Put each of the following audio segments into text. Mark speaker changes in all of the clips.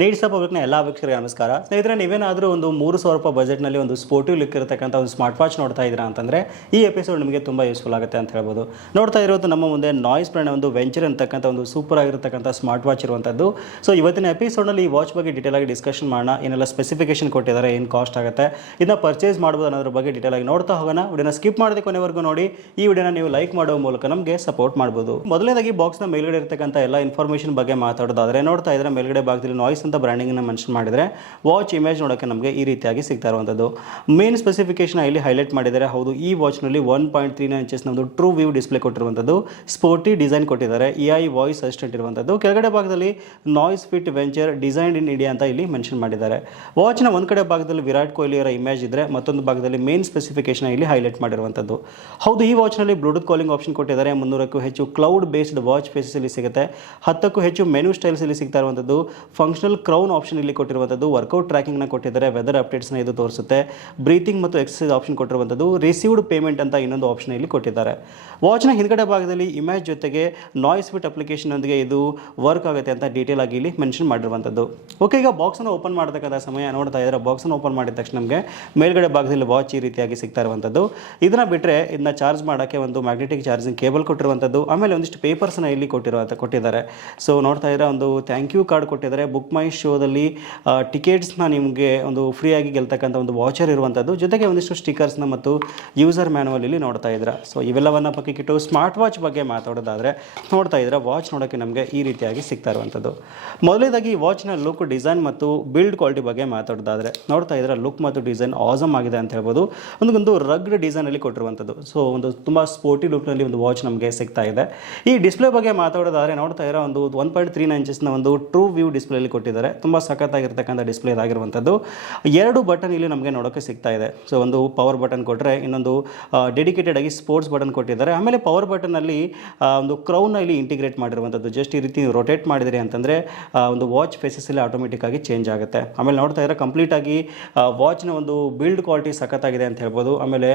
Speaker 1: Needs ಪಬ್ಲಿಕ್ನ ಎಲ್ಲ ವೀಕ್ಷಕರಿಗೆ ನಮಸ್ಕಾರ. ಸ್ನೇಹಿತರೆ, ನೀವೇನಾದರೂ ಒಂದು ಮೂರು ಸಾವಿರ ರೂಪಾಯಿ ಬಜೆಟ್ನಲ್ಲಿ ಒಂದು ಸ್ಪೋರ್ಟಿವ್ ಲಿಕ್ ಇರತಕ್ಕಂಥ ಒಂದು ಸ್ಮಾರ್ಟ್ ವಾಚ್ ನೋಡ್ತಾ ಇದ್ದೀರಾ ಅಂತಂದರೆ, ಈ ಎಪಿಸೋಡ್ ನಿಮಗೆ ತುಂಬ ಯೂಸ್ಫುಲ್ ಆಗುತ್ತೆ ಅಂತ ಹೇಳ್ಬೋದು. ನೋಡ್ತಾ ಇರೋದು ನಮ್ಮ ಮುಂದೆ ನಾಯ್ಸ್ ಬ್ರ್ಯಾಂಡ್ ಒಂದು ವೆಂಚರ್ ಅಂತಕ್ಕಂಥ ಒಂದು ಸೂಪರ್ ಆಗಿರತಕ್ಕಂಥ ಸ್ಮಾರ್ಟ್ ವಾಚ್ ಇರುವಂಥದ್ದು. ಸೊ ಇವತ್ತಿನ ಎಪಿಸೋಡ್ನಲ್ಲಿ ಈ ವಾಚ್ ಬಗ್ಗೆ ಡೀಟೇಲ್ ಆಗಿ ಡಿಸ್ಕಷನ್ ಮಾಡೋಣ. ಏನೆಲ್ಲ ಸ್ಪೆಸಿಫಿಕೇಶನ್ ಕೊಟ್ಟಿದ್ದಾರೆ, ಏನು ಕಾಸ್ಟ್ ಆಗುತ್ತೆ, ಇದನ್ನ ಪರ್ಚೇಸ್ ಮಾಡ್ಬೋದು ಅನ್ನೋದ್ರ ಬಗ್ಗೆ ಡೀಟೇಲ್ ಆಗಿ ನೋಡ್ತಾ ಹೋಗೋಣ. ವಿಡಿಯೋನ ಸ್ಕಿಪ್ ಮಾಡದೆ ಕೊನೆವರೆಗೂ ನೋಡಿ. ಈ ವಿಡಿಯೋನ ನೀವು ಲೈಕ್ ಮಾಡುವ ಮೂಲಕ ನಮಗೆ ಸಪೋರ್ಟ್ ಮಾಡ್ಬೋದು. ಮೊದಲನೇದಾಗಿ ಬಾಕ್ಸ್ನ ಮೇಲ್ಗಡೆ ಇರತಕ್ಕಂಥ ಎಲ್ಲ ಇನ್ಫಾರ್ಮೇಷನ್ ಬಗ್ಗೆ ಮಾತಾಡೋದಾದರೆ, ನೋಡ್ತಾ ಇದ್ರೆ ಮೇಲ್ಗಡೆ ಭಾಗದಲ್ಲಿ ನಾಯ್ಸ್ ಅಂತ ಬ್ರ್ಯಾಂಡಿಂಗನ್ನು ಮೆನ್ಷನ್ ಮಾಡಿದರೆ ವಾಚ್ ಇಮೇಜ್ ನೋಡೋಕ್ಕೆ ನಮಗೆ ಈ ರೀತಿಯಾಗಿ ಸಿಗ್ತಾ ಇರುವಂಥದ್ದು. ಮೇನ್ ಸ್ಪೆಸಿಫಿಕೇಶನ್ ಇಲ್ಲಿ ಹೈಲೈಟ್ ಮಾಡಿದ್ದಾರೆ ಹೌದು, ಈ ವಾಚ್ನಲ್ಲಿ one point three nine inches ನಮ್ಮದು ಟ್ರೂ ವ್ಯೂ ಡಿಸ್ಪ್ಲೇ ಕೊಟ್ಟಿರುವಂಥದ್ದು. ಸ್ಪೋರ್ಟಿ ಡಿಸೈನ್ ಕೊಟ್ಟಿದ್ದಾರೆ ಇ ಐ ವಾಯ್ಸ್ ಅಸಿಸ್ಟೆಂಟ್ ಇರುವಂಥದ್ದು. ಕೆಳಗಡೆ ಭಾಗದಲ್ಲಿ Noise fit venture design in India ಅಂತ ಇಲ್ಲಿ ಮೆನ್ಷನ್ ಮಾಡಿದ್ದಾರೆ. ವಾಚ್ನ ಒಂದು ಕಡೆ ಭಾಗದಲ್ಲಿ ವಿರಾಟ್ ಕೊಹ್ಲಿಯವರ ಇಮೇಜ್ ಇದ್ದರೆ ಮತ್ತೊಂದು ಭಾಗದಲ್ಲಿ ಮೇನ್ ಸ್ಪೆಸಿಫಿಕೇಶನ್ ಇಲ್ಲಿ ಹೈಲೈಟ್ ಮಾಡಿರುವಂಥದ್ದು. ಹೌದು, ಈ ವಾಚ್ನಲ್ಲಿ ಬ್ಲೂಟೂತ್ ಕಾಲಿಂಗ್ ಆಪ್ಷನ್ ಕೊಟ್ಟಿದ್ದಾರೆ. ಮುನ್ನೂರಕ್ಕೂ ಹೆಚ್ಚು ಕ್ಲೌಡ್ ಬೇಸ್ಡ್ ವಾಚ್ ಫೇಸಸ್ ಇಲ್ಲಿ ಸಿಗುತ್ತೆ. ಹತ್ತಕ್ಕೂ ಹೆಚ್ಚು ಮೆನು ಸ್ಟೈಲ್ಸ್ ಇಲ್ಲಿ ಸಿಗ್ತಾ ಇರುವಂಥದ್ದು. ಫಂಕ್ಷನಲ್ ಕ್ರೌನ್ ಆಪ್ಷನ್ ಇಲ್ಲಿ ಕೊಟ್ಟಿರುವಂಥದ್ದು ವರ್ಕೌಟ್ ಟ್ರ್ಯಾಕಿಂಗ್ನ ಕೊಟ್ಟಿದ್ದಾರೆ ವೆದರ್ ಅಪ್ಡೇಟ್ಸ್ನ ಇದು ತೋರಿಸುತ್ತೆ ಬ್ರೀತಿಂಗ್ ಮತ್ತು ಎಕ್ಸಸೈಸ್ ಆಪ್ಷನ್ ಕೊಟ್ಟಿರುವಂಥದ್ದು ರಿಸೀವ್ಡ್ ಪೇಮೆಂಟ್ ಅಂತ ಇನ್ನೊಂದು ಆಪ್ಷನ್ ಇಲ್ಲಿ ಕೊಟ್ಟಿದ್ದಾರೆ. ವಾಚ್ನ ಹಿಂದ್ಗಡೆ ಭಾಗದಲ್ಲಿ ಇಮೇಜ್ ಜೊತೆಗೆ ನಾಯ್ಸ್ ಫಿಟ್ ಅಪ್ಲಿಕೇಶನ್ನೊಂದಿಗೆ ಇದು ವರ್ಕ್ ಆಗುತ್ತೆ ಅಂತ ಡೀಟೇಲ್ ಆಗಿ ಇಲ್ಲಿ ಮೆನ್ಷನ್ ಮಾಡಿರುವಂಥದ್ದು. ಓಕೆ ಈಗ ಬಾಕ್ಸನ್ನು ಓಪನ್ ಮಾಡತಕ್ಕಂಥ ಸಮಯ ನೋಡ್ತಾ ಇದ್ದಾರೆ ಬಾಕ್ಸನ್ನು ಓಪನ್ ಮಾಡಿದ ತಕ್ಷಣ ನಮಗೆ ಮೇಲ್ಗಡೆ ಭಾಗದಲ್ಲಿ ವಾಚ್ ಈ ರೀತಿಯಾಗಿ ಸಿಗ್ತಾ ಇರುವಂಥದ್ದು. ಇದನ್ನ ಬಿಟ್ಟರೆ ಇದನ್ನ ಚಾರ್ಜ್ ಮಾಡೋಕ್ಕೆ ಒಂದು ಮ್ಯಾಗ್ನೆಟಿಕ್ ಚಾರ್ಜಿಂಗ್ ಕೇಬಲ್ ಕೊಟ್ಟಿರುವಂಥದ್ದು, ಆಮೇಲೆ ಒಂದಿಷ್ಟು ಪೇಪರ್ಸ್ನ ಇಲ್ಲಿ ಕೊಟ್ಟಿರುವಂಥ ಕೊಟ್ಟಿದ್ದಾರೆ. ಸೊ ನೋಡ್ತಾ ಇದ್ರೆ ಒಂದು ಥ್ಯಾಂಕ್ ಯು ಕಾರ್ಡ್ ಕೊಟ್ಟಿದ್ದಾರೆ ಬುಕ್ ಮೈ ಶೋದಲ್ಲಿ ಟಿಕೆಟ್ಸ್ನ ನಿಮಗೆ ಒಂದು ಫ್ರೀಯಾಗಿ ಗೆಲ್ತಕ್ಕಂಥ ಒಂದು ವಾಚರ್ ಇರುವಂಥದ್ದು. ಜೊತೆಗೆ ಒಂದಿಷ್ಟು ಸ್ಟಿಕರ್ಸ್ನ ಮತ್ತು ಯೂಸರ್ ಮ್ಯಾನುವಲ್ ಇಲ್ಲಿ ನೋಡ್ತಾ ಇದ್ದೀರಾ. ಸೊ ಇವೆಲ್ಲವನ್ನು ಪಕ್ಕಕ್ಕಿಟ್ಟು ಸ್ಮಾರ್ಟ್ ವಾಚ್ ಬಗ್ಗೆ ಮಾತಾಡೋದಾದರೆ ನೋಡ್ತಾ ಇದ್ರೆ ವಾಚ್ ನೋಡೋಕ್ಕೆ ನಮಗೆ ಈ ರೀತಿಯಾಗಿ ಸಿಗ್ತಾ ಇರುವಂಥದ್ದು. ಮೊದಲನೇದಾಗಿ ಈ ವಾಚ್ನ ಲುಕ್ ಡಿಸೈನ್ ಮತ್ತು ಬಿಲ್ಡ್ ಕ್ವಾಲಿಟಿ ಬಗ್ಗೆ ಮಾತಾಡೋದಾದರೆ ನೋಡ್ತಾ ಇದ್ರೆ ಲುಕ್ ಮತ್ತು ಡಿಸೈನ್ ಆಸಮ್ ಆಗಿದೆ ಅಂತ ಹೇಳ್ಬೋದು. ಒಂದೊಂದು ರಗ್ಡ್ ಡಿಸೈನಲ್ಲಿ ಕೊಟ್ಟಿರುವಂಥದ್ದು. ಸೊ ಒಂದು ತುಂಬ ಸ್ಪೋರ್ಟಿ ಲುಕ್ನಲ್ಲಿ ಒಂದು ವಾಚ್ ನಮಗೆ ಸಿಗ್ತಾ ಇದೆ. ಈ ಡಿಸ್ಪ್ಲೇ ಬಗ್ಗೆ ಮಾತಾಡೋದಾದರೆ ನೋಡ್ತಾ ಇರೋ ಒಂದು ಒನ್ ಪಾಯಿಂಟ್ ತ್ರೀ ನೈನ್ ಇಂಚಸ್ನ ಒಂದು ಟ್ರೂ ವ್ಯೂ ಡಿಸ್ಪ್ಲೇಲಿ ಕೊಟ್ಟಿದ್ದಾರೆ ತುಂಬ ಸಖತ್ತಾಗಿರ್ತಕ್ಕಂಥ ಡಿಸ್ಪ್ಲೇ ಇದಾಗಿರುವಂಥದ್ದು. ಎರಡು ಬಟನ್ ಇಲ್ಲಿ ನಮಗೆ ನೋಡೋಕ್ಕೆ ಸಿಗ್ತಾ ಇದೆ. ಸೊ ಒಂದು ಪವರ್ ಬಟನ್ ಕೊಟ್ಟರೆ ಇನ್ನೊಂದು ಡೆಡಿಕೇಟೆಡ್ ಆಗಿ ಸ್ಪೋರ್ಟ್ಸ್ ಬಟನ್ ಕೊಟ್ಟಿದ್ದಾರೆ. ಆಮೇಲೆ ಪವರ್ ಬಟನಲ್ಲಿ ಒಂದು ಕ್ರೌನ್ ಇಲ್ಲಿ ಇಂಟಿಗ್ರೇಟ್ ಮಾಡಿರುವಂಥದ್ದು. ಜಸ್ಟ್ ಈ ರೀತಿ ರೊಟೇಟ್ ಮಾಡಿದ್ರೆ ಅಂತಂದರೆ ಒಂದು ವಾಚ್ ಫೇಸಸ್ ಇಲ್ಲಿ ಆಟೋಮೆಟಿಕ್ ಆಗಿ ಚೇಂಜ್ ಆಗುತ್ತೆ. ಆಮೇಲೆ ನೋಡ್ತಾ ಇದ್ರೆ ಕಂಪ್ಲೀಟ್ ಆಗಿ ವಾಚ್ನ ಒಂದು ಬಿಲ್ಡ್ ಕ್ವಾಲಿಟಿ ಸಖತ್ತಾಗಿದೆ ಅಂತ ಹೇಳ್ಬೋದು. ಆಮೇಲೆ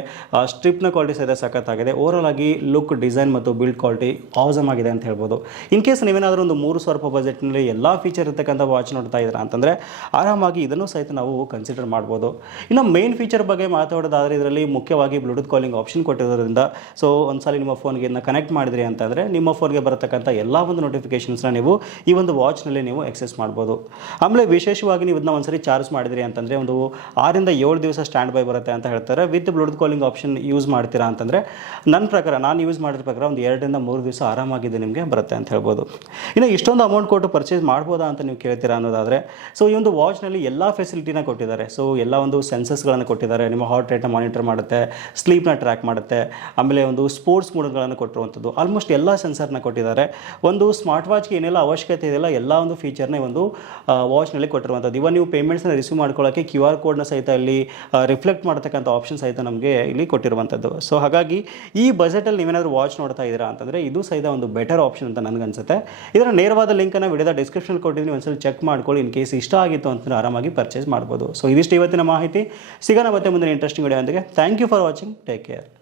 Speaker 1: ಸ್ಟ್ರಿಪ್ನ ಕ್ವಾಲಿಟಿ ಸಹಿತ ಸಖತ್ತಾಗಿದೆ. ಓವರಾಲ್ ಆಗಿ ಲುಕ್ ಡಿಸೈನ್ ಮತ್ತು ಬಿಲ್ಡ್ ಕ್ವಾಲಿಟಿ ಆಸಮ್ ಆಗಿದೆ ಅಂತ ಹೇಳ್ಬೋದು. ಇನ್ ಕೇಸ್ ನೀವೇನಾದರೂ ಒಂದು ಮೂರು ಸಾವಿರ ರೂಪಾಯಿ ಬಜೆಟ್ನಲ್ಲಿ ಎಲ್ಲ ಫೀಚರ್ ಇರ್ತಕ್ಕಂಥ ವಾಚ್ ನೋಡ್ತಾ ಇದ್ದೀರಾ ಅಂತಂದರೆ ಆರಾಮಾಗಿ ಇದನ್ನು ಸಹಿತ ನಾವು ಕನ್ಸಿಡರ್ ಮಾಡ್ಬೋದು. ಇನ್ನು ಮೇನ್ ಫೀಚರ್ ಬಗ್ಗೆ ಮಾತಾಡೋದಾದರೆ ಇದರಲ್ಲಿ ಮುಖ್ಯವಾಗಿ ಬ್ಲೂಟೂತ್ ಕಾಲಿಂಗ್ ಆಪ್ಷನ್ ಕೊಟ್ಟಿರೋದ್ರಿಂದ ಸೊ ಒಂದ್ಸಲ ನಿಮ್ಮ ಫೋನ್ಗೆ ಇದನ್ನ ಕನೆಕ್ಟ್ ಮಾಡಿದ್ರಿ ಅಂತಂದರೆ ನಿಮ್ಮ ಫೋನ್ಗೆ ಬರತಕ್ಕಂಥ ಎಲ್ಲ ಒಂದು ನೋಟಿಫಿಕೇಷನ್ಸ್ನ ನೀವು ಈ ಒಂದು ವಾಚ್ನಲ್ಲಿ ನೀವು ಎಕ್ಸೆಸ್ ಮಾಡ್ಬೋದು. ಆಮೇಲೆ ವಿಶೇಷವಾಗಿ ನೀವು ಇದನ್ನ ಒಂದ್ಸರಿ ಚಾರ್ಜ್ ಮಾಡಿದ್ರಿ ಅಂತಂದರೆ ಒಂದು ಆರಿಂದ ಏಳು ದಿವಸ ಸ್ಟ್ಯಾಂಡ್ ಬೈ ಬರುತ್ತೆ ಅಂತ ಹೇಳ್ತಾರೆ. With Bluetooth calling option use ಮಾಡ್ತೀರಾ ಅಂತಂದರೆ ನನ್ನ ಪ್ರಕಾರ, ನಾನು ಯೂಸ್ ಮಾಡಿದ ಪ್ರಕಾರ ಒಂದು ಎರಡರಿಂದ ಮೂರು ದಿವಸ ಆರಾಮಾಗಿದೆ ನಿಮಗೆ ಬರುತ್ತೆ ಅಂತ ಹೇಳ್ಬೋದು. ಇನ್ನು ಇಷ್ಟೊಂದು ಅಮೌಂಟ್ ಕೊಟ್ಟು ಪರ್ಚೇಸ್ ಮಾಡ್ಬೋದಾ ಅಂತ ನೀವು ಕೇಳ್ತೀರಾ ಅನ್ನೋದಾದರೆ ಸೊ ಈ ಒಂದು ವಾಚ್ನಲ್ಲಿ ಎಲ್ಲ ಫೆಸಿಲಿಟಿನ ಕೊಟ್ಟಿದ್ದಾರೆ. ಸೊ ಎಲ್ಲ ಒಂದು ಸೆನ್ಸಸ್ಗಳನ್ನು ಕೊಟ್ಟಿದ್ದಾರೆ. ನಿಮ್ಮ ಹಾರ್ಟ್ ರೇಟ್ನ ಮಾನಿಟರ್ ಮಾಡುತ್ತೆ ಸ್ಲೀಪ್ನ ಟ್ರ್ಯಾಕ್ ಮಾಡುತ್ತೆ, ಆಮೇಲೆ ಒಂದು ಸ್ಪೋರ್ಟ್ಸ್ ಮೂಡ್ಗಳನ್ನು ಕೊಟ್ಟಿರುವಂಥದ್ದು. ಆಲ್ಮೋಸ್ಟ್ ಎಲ್ಲ ಸೆನ್ಸರ್ನ ಕೊಟ್ಟಿದ್ದಾರೆ. ಒಂದು ಸ್ಮಾರ್ಟ್ ವಾಚ್ಗೆ ಏನೆಲ್ಲ ಅವಶ್ಯಕತೆ ಇದೆಯಲ್ಲ, ಎಲ್ಲ ಒಂದು ಫೀಚರ್ನ ಒಂದು ವಾಚ್ನಲ್ಲಿ ಕೊಟ್ಟಿರುವಂಥದ್ದು. ಇವನ್ ನೀವು ಪೇಮೆಂಟ್ಸ್ನ ರಿಸೀವ್ ಮಾಡ್ಕೊಳ್ಳೋಕ್ಕೆ ಕ್ಯೂ ಆರ್ ಕೋಡ್ನ ಸಹಿತ ಇಲ್ಲಿ ರಿಫ್ಲೆಕ್ಟ್ ಮಾಡ್ತಕ್ಕಂಥ ಆಪ್ಷನ್ ಸಹಿತ ನಮಗೆ ಇಲ್ಲಿ ಕೊಟ್ಟಿರುವಂಥದ್ದು. ಸೊ ಹಾಗಾಗಿ ಈ ಬಜೆಟಲ್ಲಿ ನೀವೇನಾದರೂ ವಾಚ್ ನೋಡ್ತಾ ಇದ್ದೀರಾ ಅಂತಂದರೆ, ಇದು ಸಹಿತ ಒಂದು ಬೆಟರ್ ಆಪ್ಷನ್ ಅಂತ ನನಗನ್ಸುತ್ತೆ. ಇದರ ನೇರವಾದ ಲಿಂಕನ್ನು ವಿಡಿಯೋದ ಡಿಸ್ಕ್ರಿಪ್ಷನ್ ಕೊಟ್ಟಿದ್ದೀನಿ. ಒಂದ್ಸಲ ಚೆಕ್ ಮಾಡ್ಕೊಳ್ಳಿ, ಇನ್ ಕೇಸ್ ಇಷ್ಟ ಆಗಿತ್ತು ಅಂತಂದರೆ ಆರಾಮಾಗಿ ಪರ್ಚೇಸ್ ಮಾಡ್ಬೋದು. ಸೊ ಇದಿಷ್ಟು ಇವತ್ತಿನ ಮಾಹಿತಿ. ಸಿಗೋಣ ಮತ್ತೆ ಮುಂದಿನ interesting video ಅಂದಿಗೆ thank you for watching take care